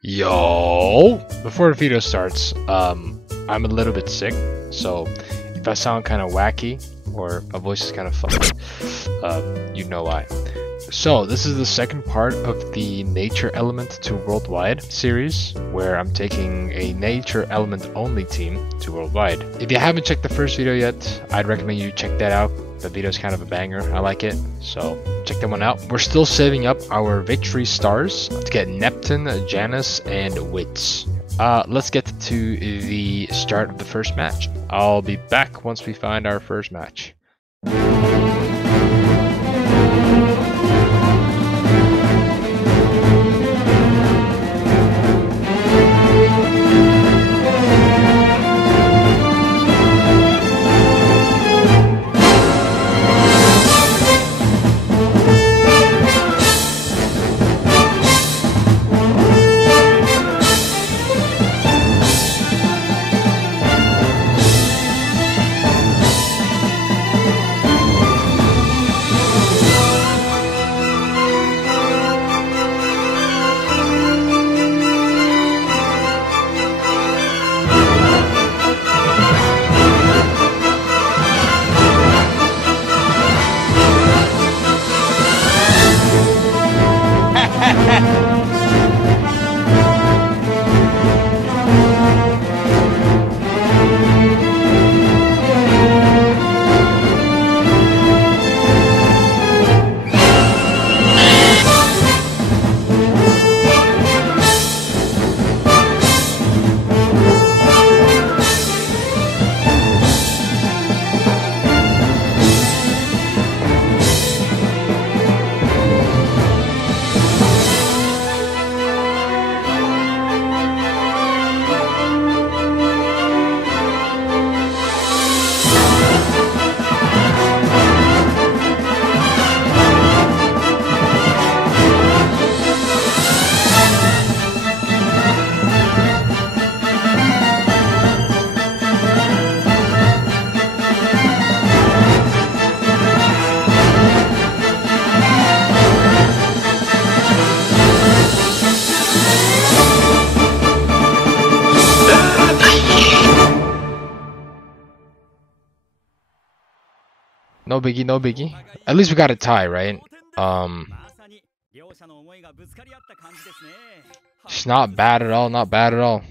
Yo! Before the video starts, I'm a little bit sick, so if I sound kind of wacky or my voice is kind of funny, you know why. So this is the second part of the Nature Element to Worldwide series, where I'm taking a Nature Element only team to Worldwide. If you haven't checked the first video yet, I'd recommend you check that out. The video is kind of a banger, I like it, so check that one out. We're still saving up our victory stars to get Neptune, Janus, and Wits. Let's get to the start of the first match. I'll be back once we find our first match. No biggie, no biggie. At least we got a tie, right? It's not bad at all, not bad at all.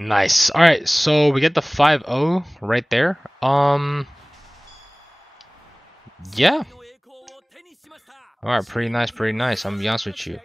Nice. All right, so we get the 5-0 right there. Yeah. All right, pretty nice, pretty nice. I'm gonna be honest with you.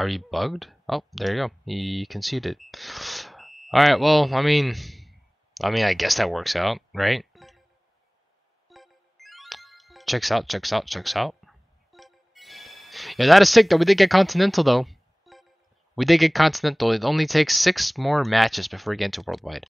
Are you bugged? Oh, there you go. He conceded. All right. Well, I mean, I guess that works out, right? Checks out. Checks out. Checks out. Yeah, that is sick though. We did get Continental though. We did get Continental. It only takes 6 more matches before we get into Worldwide.